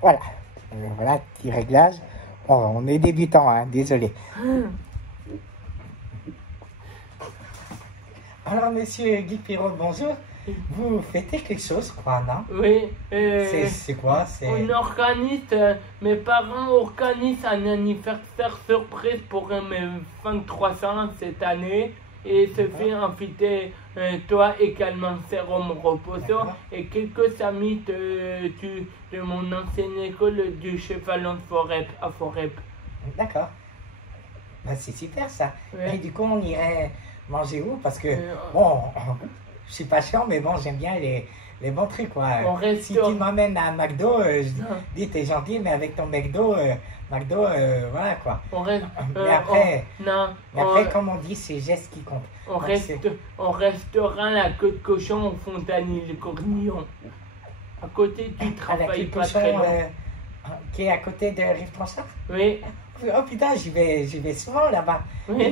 Voilà. Voilà, petit réglage. Bon, on est débutant, hein, désolé. Alors, monsieur Guy Pirot, bonjour. Vous fêtez quelque chose, je crois, non? Oui. C'est quoi? On organise, mes parents organisent un anniversaire surprise pour mes 23 ans cette année. Et se fait inviter toi également, Jérôme Reposo, et quelques amis de mon ancienne école du Chevalon à Forêt. D'accord. Bah, c'est super ça. Ouais. Et du coup, on irait manger où? Parce que, bon, je suis pas chiant, mais bon, j'aime bien les bons trucs, quoi. Si tu m'emmènes à McDo, je dis, t'es gentil, mais avec ton McDo, voilà, quoi. Mais après, comme on dit, c'est geste qui compte. On restera la queue de cochon au Fontanille-le-Cornillon, à côté du travail pas très loin. Qui est à côté de Rive-Tranchard? Oui. Oh putain, j'y vais souvent là-bas. Oui.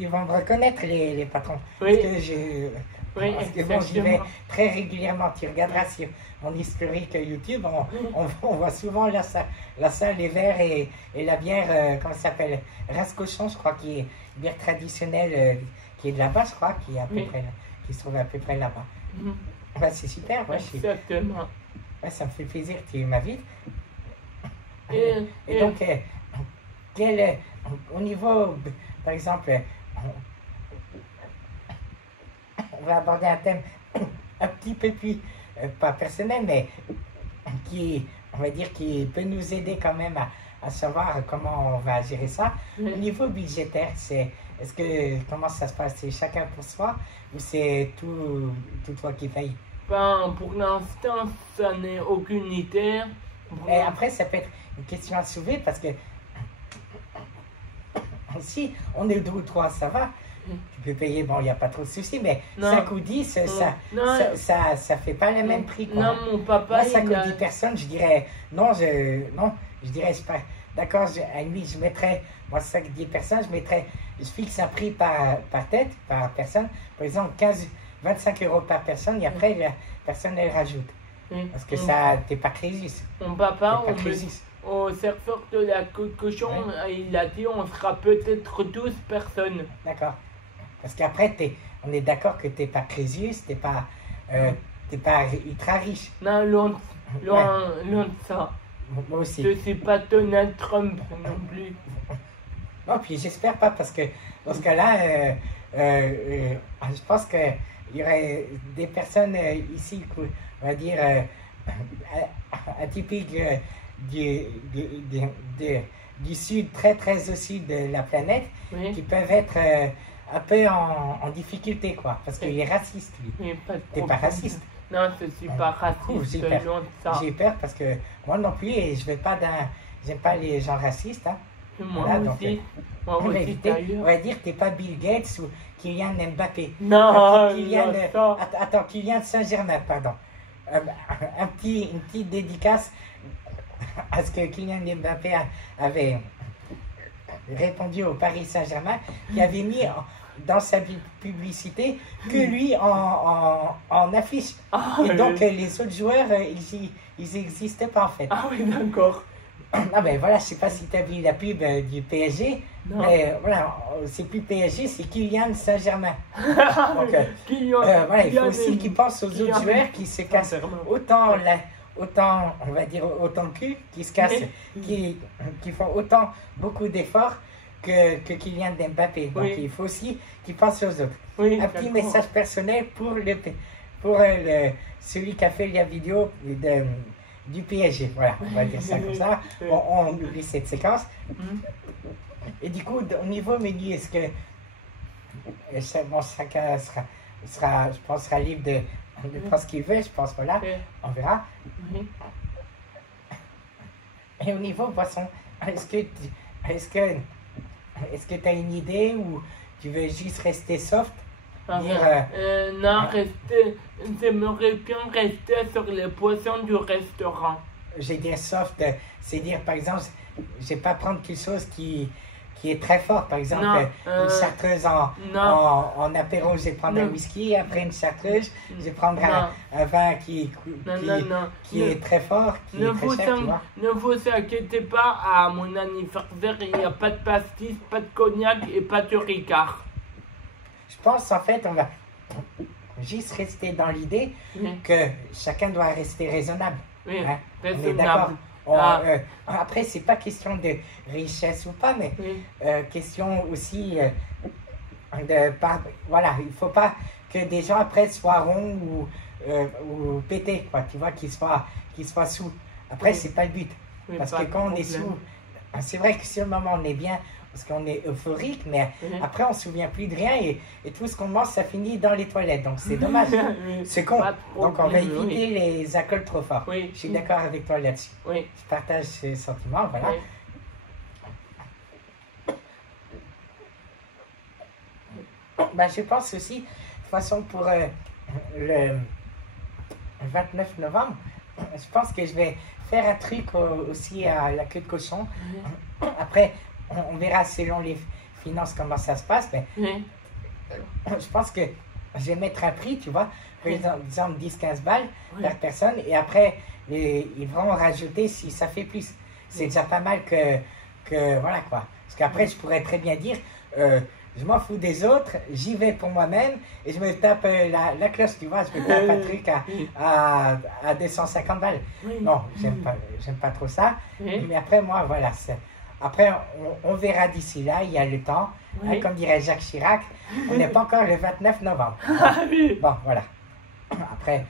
Ils vont me reconnaître, les patrons. Oui. Parce que bon, j'y vais très régulièrement. Tu regarderas sur mon historique YouTube, on voit souvent la salle, les verres et la bière, comment ça s'appelle? Race Cochon, je crois, qui est une bière traditionnelle, qui est de là-bas, je crois, qui se trouve à peu près là-bas. Ouais, c'est super. Ouais, exactement. Ouais, ça me fait plaisir que tu m'invites. Et donc, au niveau, par exemple, on va aborder un thème un petit peu plus, pas personnel, mais qui, on va dire, qui peut nous aider quand même à savoir comment on va gérer ça. Au niveau budgétaire, comment ça se passe? C'est chacun pour soi ou c'est tout toi qui paye? Ben, pour l'instant, ça n'est aucune idée. Et après, ça peut être une question à soulever parce que si on est 2 ou 3, ça va. Tu peux payer, bon, il n'y a pas trop de soucis, mais 5 ou 10, ça fait pas le même prix. Quoi. Non, mon papa, moi, 5 ou 10 personnes, je dirais, je dirais, d'accord, à lui, je mettrais, moi, 5 ou 10 personnes, je fixe un prix par tête, par personne, par exemple, 25 € par personne, et après, la personne, elle rajoute. Parce que t'es pas Crésus. Mon papa, au serveur de la queue de cochon, il a dit on sera peut-être 12 personnes. D'accord. Parce qu'après, on est d'accord que t'es pas Crésus, t'es pas ultra riche. Non, loin de ça. Moi aussi. Je suis pas Donald Trump non plus. Non, puis j'espère pas, parce que dans ce cas-là, je pense qu'il y aurait des personnes ici, on va dire, atypiques du sud, très très au sud de la planète, qui peuvent être un peu en difficulté, quoi. Parce qu'il est raciste, lui. T'es pas raciste? Non, je suis pas raciste. J'ai peur parce que moi non plus, et j'aime pas les gens racistes, hein. Moi voilà, aussi. Donc, moi aussi, on va dire que t'es pas Bill Gates ou Kylian Mbappé. Non, attends, Kylian Saint-Germain, pardon. Une petite dédicace à ce que Kylian Mbappé avait répondu au Paris Saint-Germain, qui avait mis dans sa publicité que lui en affiche. Et donc les autres joueurs, ils n'existaient pas en fait. Ah oui, d'accord. Ah ben voilà, je sais pas si tu as vu la pub du PSG, non. Mais voilà, c'est plus PSG, c'est Kylian Saint-Germain. Donc voilà, il faut aussi qu'ils pensent aux autres joueurs qui se cassent autant on va dire autant le cul, qui se cassent, qui font autant beaucoup d'efforts que Kylian Mbappé. Donc il faut aussi qu'ils pensent aux autres. Un petit message personnel pour celui qui a fait la vidéo du PSG, voilà, on va dire ça comme ça. On oublie cette séquence. Et du coup, au niveau menu, est-ce que chacun sera, je pense, sera libre de prendre ce qu'il veut, je pense, voilà, on verra. Et au niveau boisson, est-ce que tu as une idée ou tu veux juste rester soft? Non, j'aimerais bien rester sur les poissons du restaurant. J'ai dit soft, c'est dire par exemple, je vais pas prendre quelque chose qui qui est très fort. Par exemple, Non, une chartreuse non. en apéro, je vais prendre un Non. whisky. Après une chartreuse, je vais prendre Non. un vin qui Ne- est très fort, qui Ne est très vous, cher, tu vois. ne vous inquiétez pas, à mon anniversaire, il n'y a pas de pastis, pas de cognac et pas de ricard. Je pense, en fait, on va juste rester dans l'idée Oui, que chacun doit rester raisonnable. oui, Hein, on est d'accord. raisonnable. On, après, c'est pas question de richesse ou pas, mais Oui, question aussi voilà, il faut pas que des gens après soient ronds ou pétés, quoi, tu vois, qu'ils soient sous. Après, Oui. c'est pas le but. oui, Parce pas que de quand on est problème. sous, c'est vrai que sur le moment on est bien, parce qu'on est euphorique, mais Oui. après on se souvient plus de rien et tout ce qu'on mange, ça finit dans les toilettes. Donc c'est dommage. Oui, C'est con. pas de Donc on va problème, éviter oui. les alcools trop forts. Oui. Je suis d'accord avec toi là-dessus. Oui, Je partage ce sentiment, voilà. oui. Bah, je pense aussi, de toute façon, pour le 29 novembre, je pense que je vais faire un truc aussi à la queue de cochon. Après, on verra selon les finances comment ça se passe, mais Oui, je pense que je vais mettre un prix, tu vois, par exemple 10-15 balles oui. par personne, et après, ils vont rajouter si ça fait plus. C'est déjà pas mal que voilà quoi. Parce qu'après, je pourrais très bien dire, je m'en fous des autres, j'y vais pour moi-même, et je me tape la cloche, tu vois, je me tape un truc à 250 balles. Oui. Non, j'aime pas trop ça. Oui, Mais après, moi, voilà. Après, on verra d'ici là, il y a le temps. oui. Hein, comme dirait Jacques Chirac, on n'est pas encore le 29 novembre. Ah oui. Bon, voilà. Après,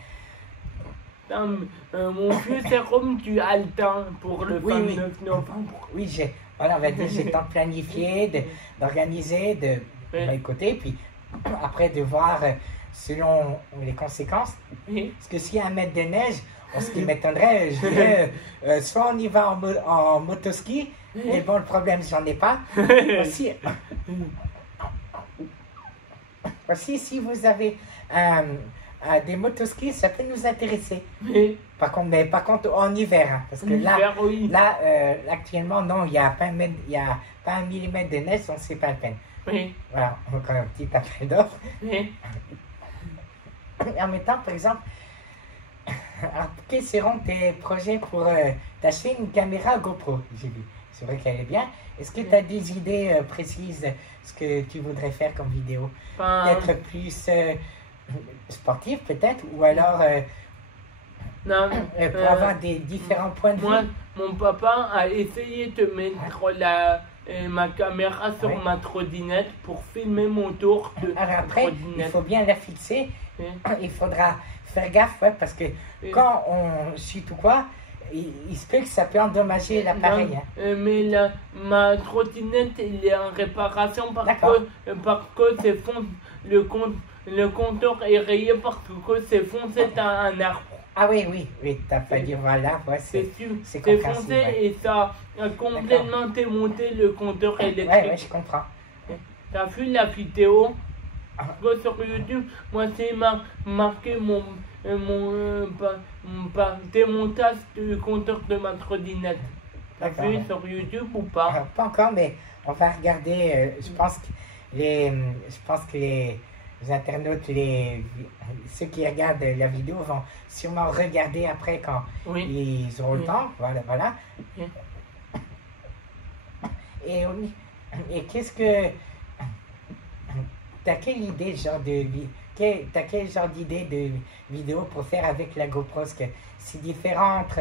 Non, mon vieux Jérôme, tu as le temps pour le Oui, oui. 29 novembre. oui, voilà, on va dire, j'ai le temps de planifier, d'organiser, de Oui. m'écouter, puis après de voir selon les conséquences. Oui, Parce que s'il y a un mètre de neige, ce qui m'étonnerait, je dirais, soit on y va en motoski, mais bon, le problème, j'en ai pas. Aussi, si vous avez des motoskis, ça peut nous intéresser. oui. Par contre en hiver, hein, parce que L'hiver, oui. là actuellement, non, il n'y a pas un millimètre de neige, donc c'est pas la peine. Oui, Voilà, encore un petit appel d'offres. oui. Et en même temps, par exemple, alors, quels seront tes projets pour t'acheter une caméra GoPro? J'ai vu. C'est vrai qu'elle est bien. Est-ce que tu as des idées précises de ce que tu voudrais faire comme vidéo? Enfin, Peut-être plus sportif, peut-être? Ou alors non, pour avoir des différents points de moi, vue? mon papa a essayé de mettre ma caméra sur Ouais. ma trottinette pour filmer mon tour de Alors après, il trottinette. faut bien la fixer. Oui, Il faudra faire gaffe, ouais, parce que oui. quand on chute ou quoi, il se peut que ça peut endommager l'appareil. Non, Hein. mais ma trottinette, il est en réparation D'accord. parce que c'est le compteur est rayé parce que c'est foncé dans un arbre. Ah oui, t'as pas dit voilà, ouais, C'est c'est foncé compréhensible, ouais. et ça a complètement démonté le compteur électrique. Ouais, je comprends. T'as vu la vidéo Ah. que sur YouTube? Moi, c'est marqué mon démontage du compteur de ma trottinette. T'as D'accord, vu ouais. sur YouTube ou pas? Pas encore, mais on va regarder. Je pense que les internautes, ceux qui regardent la vidéo vont sûrement regarder après quand Oui. ils auront le Oui. temps. Voilà. Oui. Et qu'est-ce que t'as quelle idée t'as quel genre d'idée de vidéo pour faire avec la GoPro? Parce que c'est différent entre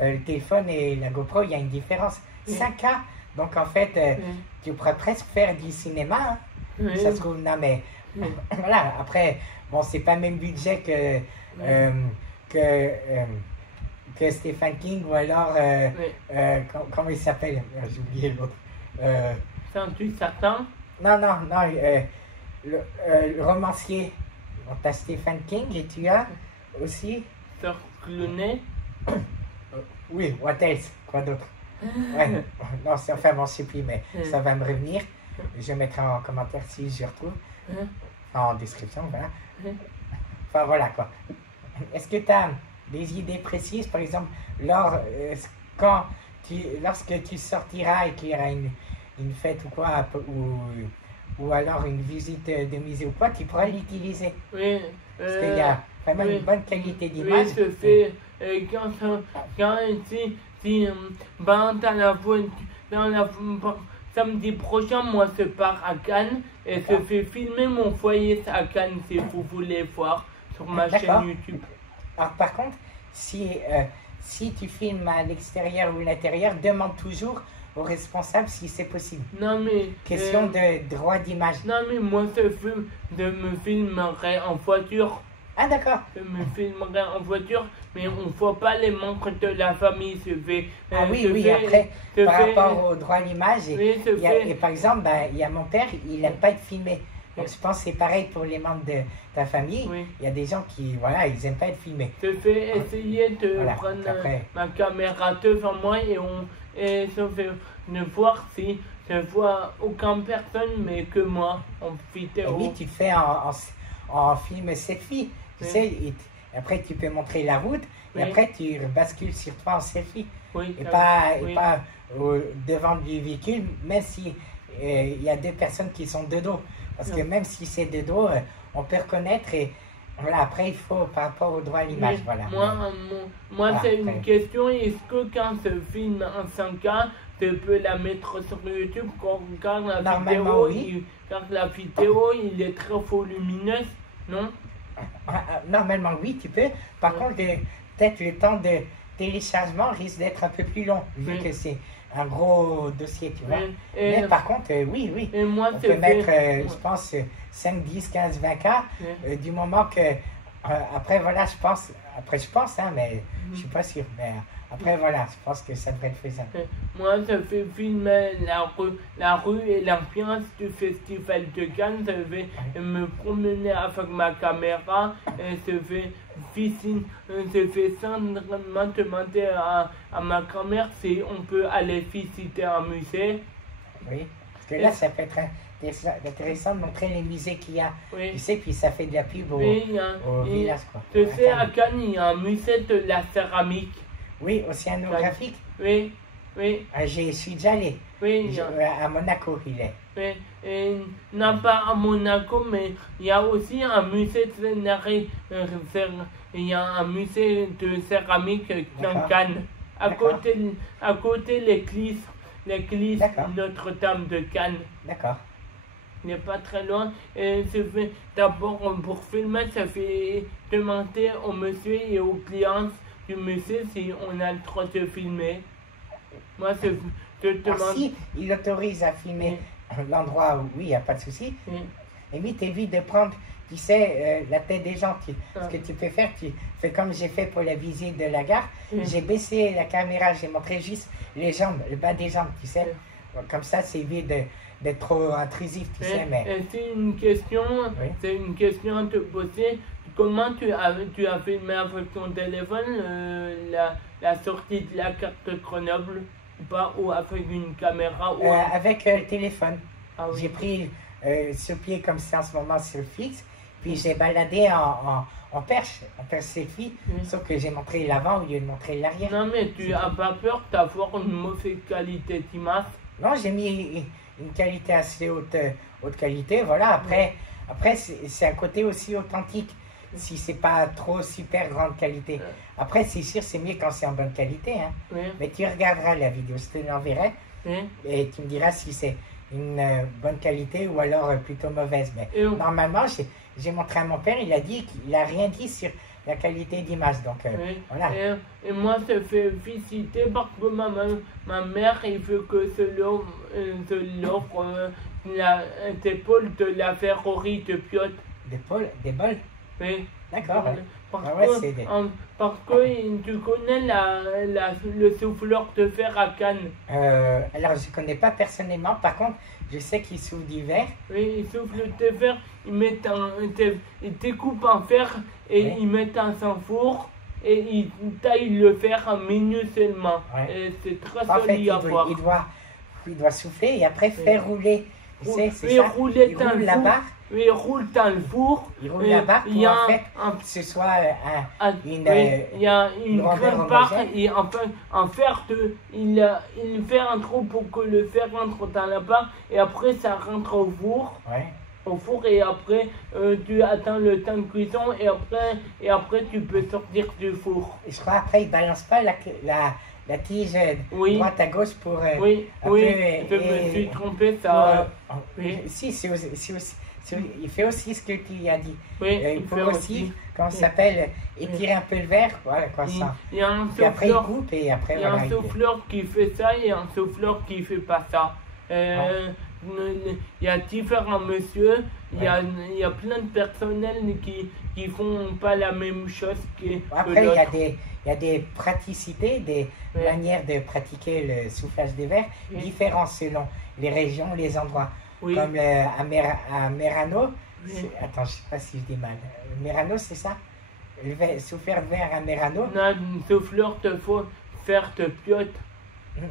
le téléphone et la GoPro, il y a une différence. Oui. 5K, donc en fait, tu pourrais presque faire du cinéma. Hein. Oui. Ça se trouve, non mais Oui. voilà, après, bon, c'est pas le même budget que Stephen King ou alors, Oui. comment il s'appelle? J'ai oublié l'autre. Sens-tu certain? Non, le romancier. Bon, t'as Stephen King et tu as aussi. Sur le nez? Oui, what else? Quoi d'autre? Ouais, non, enfin bon, je sais plus, mais ça va me revenir. Je mettrai en commentaire si je retrouve. En description, voilà. Enfin voilà quoi. Est-ce que tu as des idées précises, par exemple, lorsque tu sortiras et qu'il y aura une fête ou quoi, ou alors une visite de musée ou quoi, tu pourras l'utiliser. Oui. Parce qu'il y a vraiment oui. une bonne qualité Oui, d'image. je fais quand si dans la voiture, samedi prochain, moi je pars à Cannes et je fais filmer mon foyer à Cannes si vous voulez voir sur ma chaîne YouTube. Alors par contre, si tu filmes à l'extérieur ou à l'intérieur, demande toujours au responsable si c'est possible. Non mais Question de droit d'image. non mais moi je me filmerai en voiture. Ah d'accord. Je me filmerai en voiture, mais on ne voit pas les membres de la famille. Ah oui, après, par rapport au droit à l'image, et par exemple, il y a mon père, il n'aime pas être filmé. Donc je pense que c'est pareil pour les membres de ta famille. Oui. Il y a des gens qui, voilà, ils n'aiment pas être filmés. Je vais essayer de prendre ma caméra devant moi et je vais voir si je vois aucune personne, mais que moi, en vidéo. Et oui, tu fais en film selfie. Tu sais, après tu peux montrer la route, et après tu bascules sur toi en selfie. Oui, et pas devant du véhicule, même si il y a deux personnes qui sont de dos. Parce que même si c'est de dos, on peut reconnaître et voilà, après il faut par rapport au droit à l'image. Voilà. Moi c'est une question, est-ce que quand je filme en 5K, je peux la mettre sur YouTube quand la vidéo il est très volumineuse, non? Normalement oui, tu peux. Par contre, peut-être le temps de téléchargement risque d'être un peu plus long, vu que c'est un gros dossier, tu vois. Mais par contre, oui. Et moi, on peut mettre, je pense, 5, 10, 15, 20K, du moment que, après, voilà, je pense, hein, mais je suis pas sûr, mais après, voilà, je pense que ça devrait être faisable. Moi, je fais filmer la rue et l'ambiance du festival de Cannes. Je vais me promener avec ma caméra et je vais simplement demander à ma grand-mère si on peut aller visiter un musée. Oui, parce que là, ça peut être intéressant de montrer les musées qu'il y a. Oui. Tu sais, puis ça fait de la pub au village, quoi. Tu sais, à Cannes, il y a un musée de la céramique. Oui, océanographique. Oui. Je suis déjà allé. Oui. À Monaco, il est. Oui. Et non pas à Monaco, mais il y a aussi un musée de il y a un musée de céramique dans Cannes. À côté l'église Notre-Dame de Cannes. D'accord. Il n'est pas très loin. Et d'abord, pour filmer, ça fait demander au monsieur et aux clients du musée si on a le droit de filmer. Moi, je demande. Si il autorise à filmer l'endroit où, oui, il n'y a pas de souci. Et oui, t'évites de prendre, tu sais, la tête des gens. Ce que tu peux faire, tu fais comme j'ai fait pour la visite de la gare. J'ai baissé la caméra, j'ai montré juste les jambes, le bas des jambes, tu sais. Comme ça, c'est évite d'être trop intrusif, tu sais. Mais c'est une question à te poser. Comment tu as filmé avec ton téléphone la sortie de la carte de Grenoble ou pas, ou avec une caméra avec le téléphone. Ah, oui. J'ai pris sur pied comme c'est en ce moment sur le fixe, puis j'ai baladé en perche selfie, sauf que j'ai montré l'avant au lieu de montrer l'arrière. Non mais tu n'as pas peur d'avoir une mauvaise qualité d'image? Non, j'ai mis une qualité assez haute qualité, voilà. Après c'est un côté aussi authentique. Si c'est pas trop super grande qualité. Après, c'est sûr, c'est mieux quand c'est en bonne qualité. Hein. Mais tu regarderas la vidéo, je te l'enverrai. Et tu me diras si c'est une bonne qualité ou alors plutôt mauvaise. Mais normalement, j'ai montré à mon père, il a dit qu'il n'a rien dit sur la qualité d'image. Donc, voilà. Et moi, je fais visiter parce que ma mère, il veut que je l'offre l'épaule de la Ferrari de Piot. Des bols? Oui. D'accord. Parce que tu connais le souffleur de fer à Cannes. Alors, je ne connais pas personnellement. Par contre, je sais qu'il souffle du verre. Oui, il souffle de fer. Il découpe en fer et il met dans son four et il taille le fer minutieusement. Et c'est très joli à voir. Il doit souffler et après faire rouler. Tu sais, c'est ça. Il roule la barre il roule dans le four. Il roule là-bas pour il y a en fait que ce soit il y a une grande part homogène. et enfin en fer il fait un trou pour que le fer rentre dans la part et après ça rentre au four. Ouais. Au four et après tu attends le temps de cuisson et après tu peux sortir du four. Et je crois après il balance pas la tige Oui. droite à gauche pour Oui, un oui, peu, je me suis trompé, ça. Oui. Si, il fait aussi ce que tu as dit. Oui, Il il faut fait aussi, comment ça Oui. s'appelle, étirer un peu le verre, voilà quoi ça. Il y a un Puis après il souffleur, coupe et après il y a voilà. un souffleur qui fait ça et un souffleur qui fait pas ça. Il y a différents messieurs, il y a plein de personnels qui font pas la même chose que Après l'autre. il y a des praticités, des manières de pratiquer le soufflage des verres différentes selon les régions, les endroits. Oui. Comme à Merano, Oui. attends je sais pas si je dis mal, Merano c'est ça? Souffler de verre à Merano? Non, un souffleur te faut faire te piote.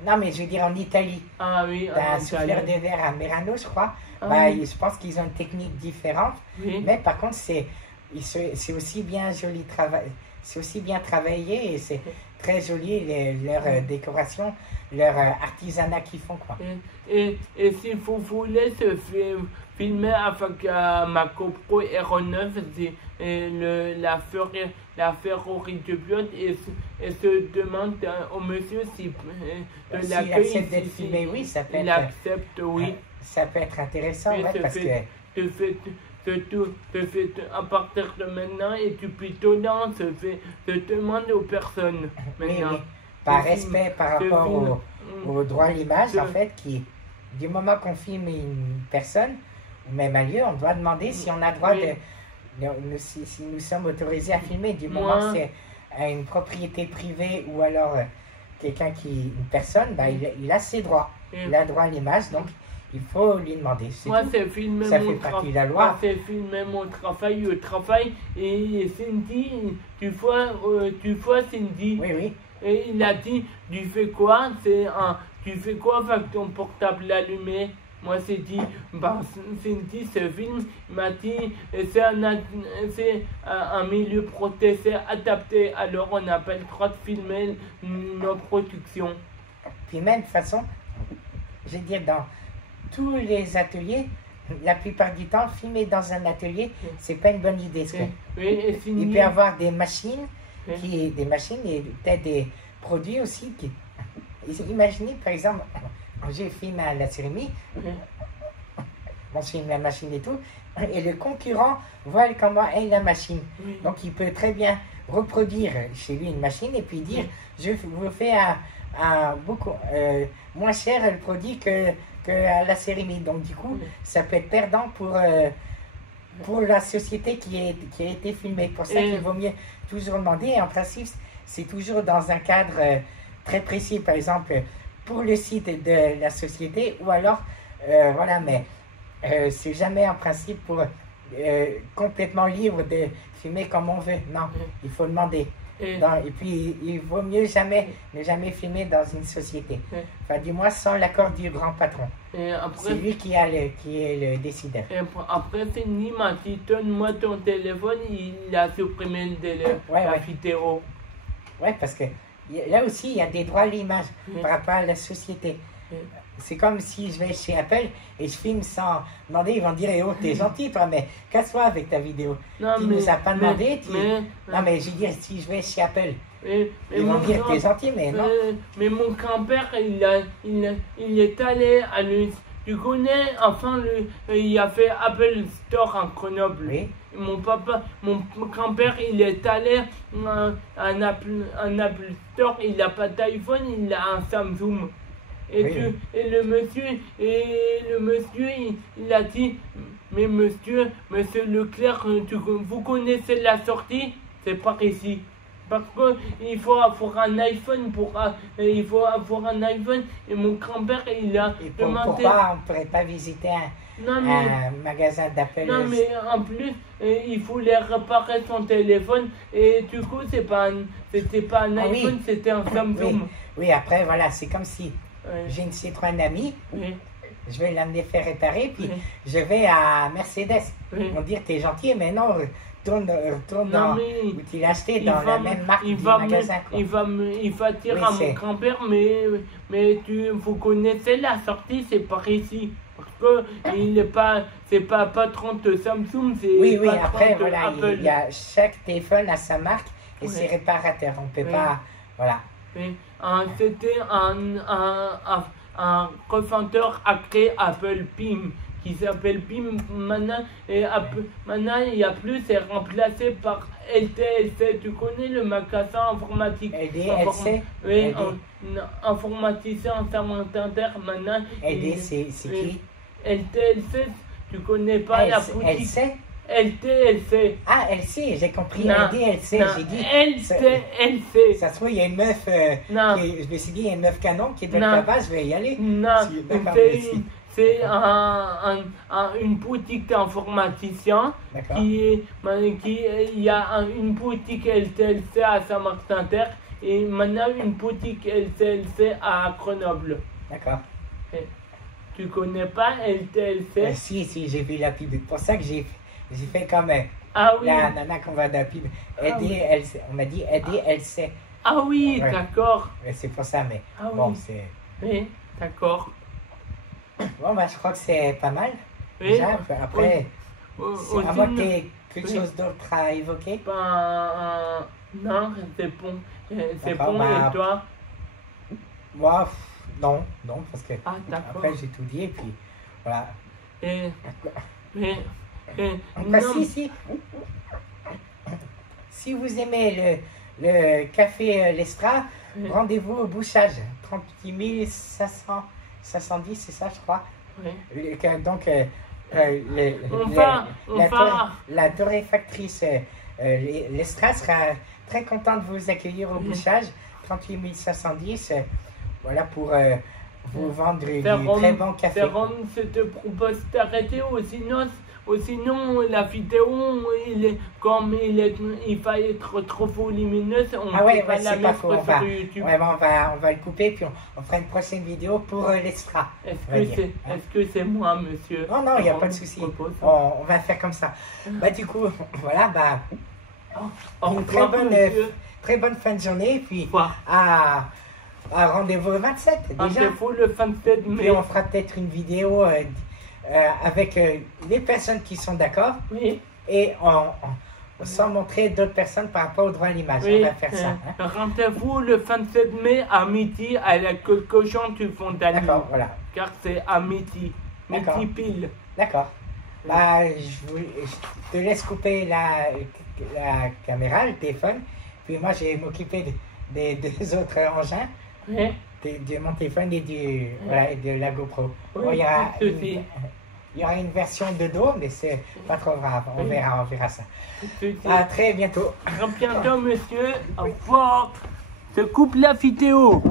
Non mais je veux dire en Italie. Ah oui, Un en souffleur Italie. de verre à Merano je crois. Ah Je pense qu'ils ont une technique différente. Oui. Mais par contre, c'est aussi bien c'est aussi bien travaillé et c'est très joli leur décoration, leur artisanat qu'ils font quoi. Et si vous voulez se filmer avec ma GoPro R9, c'est la ferronnerie de Biot et se demande au monsieur si S'il accepte d'être filmé, oui, ça peut il être, accepte, oui. ça peut être intéressant, Et ouais, parce que te fait à partir de maintenant et depuis tout le temps se demande aux personnes oui, maintenant. oui, par Ce respect film- par ce rapport film- au droit à l'image, en Ce- fait, du moment qu'on filme une personne, ou même un lieu, on doit demander si on a droit Oui. si nous sommes autorisés à filmer, du Moi- moment que c'est une propriété privée ou alors une personne, bah, il a ses droits, Et- il a droit à l'image, donc il faut lui demander. C'est Moi, tout. c'est filmer Ça mon fait partie de la travail. loi. Moi, c'est filmer mon travail. Et Cindy, tu vois Cindy. Oui, oui. Et il a dit, tu fais quoi? Tu fais quoi avec ton portable allumé? Moi, j'ai dit, bah, Cindy, ce film, il m'a dit, c'est un milieu protégé adapté. Alors, on n'a pas le droit de filmer nos productions. Puis même de toute façon, je veux dire, dans tous les ateliers, la plupart du temps, filmer dans un atelier, c'est pas une bonne idée. Parce que Oui, et il Cindy, peut y avoir des machines, Oui. des machines et peut-être des produits aussi. Imaginez, par exemple, j'ai filmé à la cérémonie, on filme la machine et tout, et le concurrent voit comment est la machine. Oui. Donc il peut très bien reproduire chez lui une machine et puis dire, je vous fais à beaucoup moins cher le produit que à la cérémonie. Donc du coup, ça peut être perdant pour la société qui a été filmée. Pour ça qu'il vaut mieux toujours demander. Et en principe, c'est toujours dans un cadre très précis. Par exemple, pour le site de la société ou alors, voilà, mais c'est jamais en principe pour complètement libre de filmer comme on veut. Non, il faut demander. Et puis, il vaut mieux ne jamais filmer dans une société. Enfin, du moins sans l'accord du grand patron. C'est lui qui est le décideur. Et après, Cindy m'a dit, donne-moi ton téléphone, il a supprimé la vidéo. Ouais, parce que là aussi, il y a des droits à l'image par rapport à la société. C'est comme si je vais chez Apple et je filme sans demander, ils vont dire, eh oh, t'es gentil toi, mais casse-toi avec ta vidéo. Tu nous as pas demandé, non mais je veux dire, si je vais chez Apple, ils vont dire, t'es gentil, mais non. Mais mon grand-père, il est allé à l'université. Tu connais, enfin, il a fait Apple Store en Grenoble. Oui. Mon grand-père, il est allé à un Apple Store, il n'a pas d'iPhone, il a un Samsung. Et le monsieur, il a dit, mais monsieur Leclerc, vous connaissez la sortie? C'est par ici. Parce qu'il faut avoir un iPhone et mon grand-père, il a demandé... Pourquoi on ne pourrait pas visiter un magasin d'Apple? Non, mais en plus, il voulait réparer son téléphone et du coup, c'était pas un iPhone, c'était un Samsung. Oui, après, voilà, c'est comme si j'ai une Citroën Ami je vais l'amener faire réparer, puis Oui. je vais à Mercedes. Oui. Ils vont dire, t'es gentil, mais non, retourne Non, dans, mais où tu l'as acheté, il dans va la me- même marque il du va me- magasin. Quoi. il va dire Oui, à mon c'est- grand-père, mais vous connaissez la sortie, c'est par ici. Parce que il est pas, c'est pas patron de Samsung, c'est Oui, oui, patron après, de voilà, Apple. il y a chaque téléphone a sa marque et Oui. ses réparateurs. On peut Oui. pas, voilà. Oui, c'était un revendeur agréé Apple PIM qui s'appelle PIM maintenant. Et maintenant, il n'y a plus, c'est remplacé par LTLC. Tu connais le magasin informatique? LDLC. Oui, informaticien en Saint-Martin maintenant. LD, c'est qui? LTLC, tu connais pas la boutique? LC? LTLC. Ah, LC, j'ai compris. Non, LDLC, non, j'ai dit. LTLC. Ça se trouve, il y a une meuf. Non. Je me suis dit, il y a une meuf canon qui est dans le Non. tabac, je vais y aller. Non, D'accord, c'est merci. c'est une boutique d'informaticien D'accord. il y a une boutique LTLC à Saint-Martin-Terre et maintenant une boutique LTLC à Grenoble. D'accord. Tu connais pas LTLC? Si, j'ai vu la pub. C'est pour ça que j'ai fait comme Ah oui, la nana qu'on va dans la pub. LDLC. On m'a dit LDLC. ah oui, Ouais. d'accord. C'est pour ça, mais Ah bon, oui. c'est. Oui, d'accord. Bon, bah, je crois que c'est pas mal. Oui. Déjà, après, Aussi, à moins que tu aies quelque Oui. chose d'autre à évoquer. non, c'est bon. C'est D'accord, bon, bah, et toi? Moi, non, parce que Ah, d'accord. après j'ai tout dit et puis voilà. Et, et, Après, non, si vous aimez le café Lestra, Oui. rendez-vous au bouchage, 38 570, c'est ça, je crois. oui. Donc, On va. la torréfactrice Lestra sera très contente de vous accueillir au Oui. bouchage, 38 510, voilà, pour vous vendre du Ferron, très bon café. Ferron, je te propose d'arrêter ou sinon la vidéo, il va être trop volumineuse, on Ah ouais, peut pas ouais, la c'est pas mettre faux, sur YouTube. Ouais, on va le couper, puis on fera une prochaine vidéo pour l'Estra. Est-ce que c'est moi, monsieur? Non, il n'y a Ferron pas de souci. propose? On va faire comme ça. Bah, du coup, voilà, bah, Au une revoir, très monsieur. bonne fin de journée, puis Au revoir. à rendez-vous le 27, déjà. Rendez-vous le 27 mai. Puis on fera peut-être une vidéo avec les personnes qui sont d'accord, Oui. et sans montrer d'autres personnes par rapport au droit à l'image. Oui, On va faire ça. Hein. Rendez-vous le 27 mai à midi à la cochon du Fontaine. D'accord, voilà. Car c'est à midi. D'accord. Midi pile. D'accord. Bah, je te laisse couper la caméra, le téléphone. Puis moi, je vais m'occuper des deux autres engins, Oui. de mon téléphone et et de la GoPro. Oui, Bon, il pas de souci. y aura une version de dos, mais c'est pas trop grave. On Oui. verra ça. Ceci. À très bientôt. À bientôt, monsieur. Au revoir. Je coupe la vidéo.